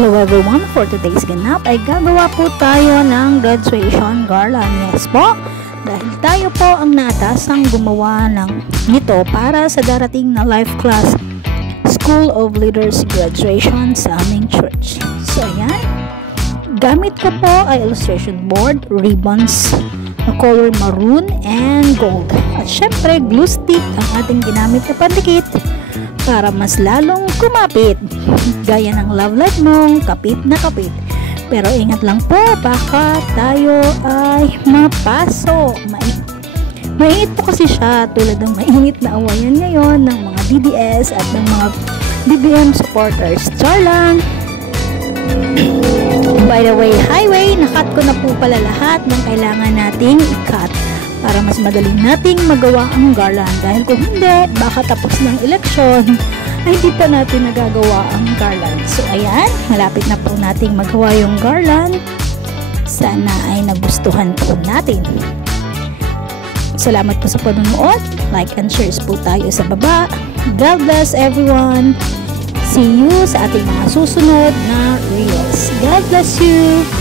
Hello everyone! For today's ganap ay gagawa po tayo ng graduation garland. Yes po! Dahil tayo po ang naatasang gumawa nito para sa darating na life class School of Leaders graduation sa aming church. So ayan, gamit ko po ay illustration board, ribbons na color maroon and gold. At syempre glue stick ang ating ginamit na pandikit para mas lalong kumapit. Gaya ng love life mong kapit na kapit. Pero ingat lang po, baka tayo ay mapaso. Mainit po kasi siya, tulad ng mainit na awayan ngayon ng mga DDS at ng mga DBM supporters. Char lang! By the way, highway, nakat ko na po pala lahat ng kailangan nating i-cut para mas madaling nating magawa ang garland. Dahil kung hindi, baka tapos ng eleksyon ay hindi pa natin nagagawa ang garland. So ayan, malapit na po nating magawa yung garland. Sana ay nagustuhan po natin. Salamat po sa panonood. Like and share po tayo sa baba. God bless everyone. See you sa ating mga susunod na reels. God bless you.